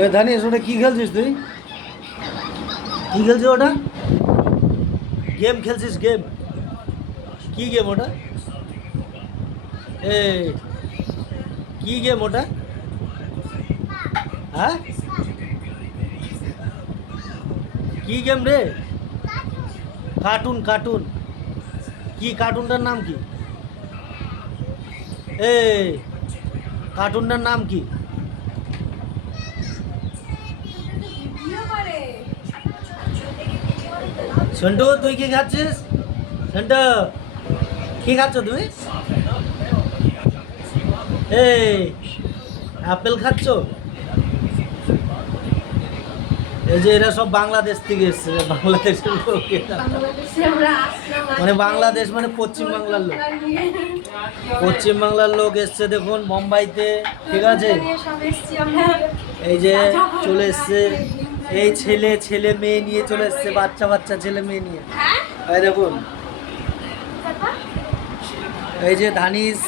এ ধানিস ওটা কি খেলছিস তুই? কি খেলছিস ওটা? গেম খেলছিস গেম? কি গেম ওটা? এ কি গেম ওটা? হ্যাঁ কি গেম রে? কার্টুন কার্টুন কি কার্টুনটার নাম কি? এ কার্টুনটার নাম কি? সন্টু তুই কি খাচ্ছিস? সন্টু কি খাচ্ছ তুমি? এই আপেল খাচ্ছ? এই যে এরা সব বাংলাদেশ থেকে এসছে, বাংলাদেশের লোক এরা। মানে বাংলাদেশ মানে পশ্চিমবাংলার লোক, পশ্চিমবাংলার লোক এসছে দেখুন মুম্বাইতে, ঠিক আছে। এই যে চলে এসছে, এই ছেলে ছেলে মেয়ে নিয়ে চলে এসছে, বাচ্চা বাচ্চা ছেলে মেয়ে নিয়ে। এই দেখুন, এই যে ধানিস,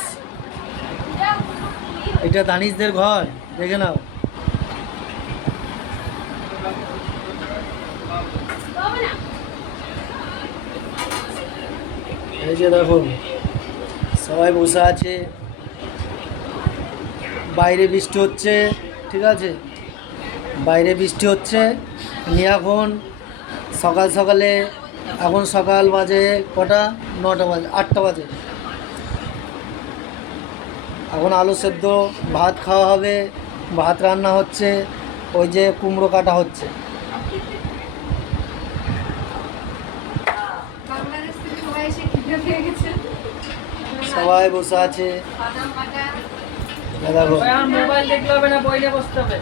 এটা ধানিসদের ঘর, দেখে নাও। এই যে দেখুন সবাই বসে আছে, বাইরে বৃষ্টি হচ্ছে, ঠিক আছে, বাইরে বৃষ্টি হচ্ছে। নিয়ে এখন সকাল সকালে, এখন সকাল বাজে কটা? 9টা বাজে, 8টা বাজে। এখন আলু সেদ্ধ ভাত খাওয়া হবে, ভাত রান্না হচ্ছে, ওই যে কুমড়ো কাটা হচ্ছে। সবাই বসে আছে, দেখো। মোবাইল দেখলে হবে না, বইলে বসতে হবে।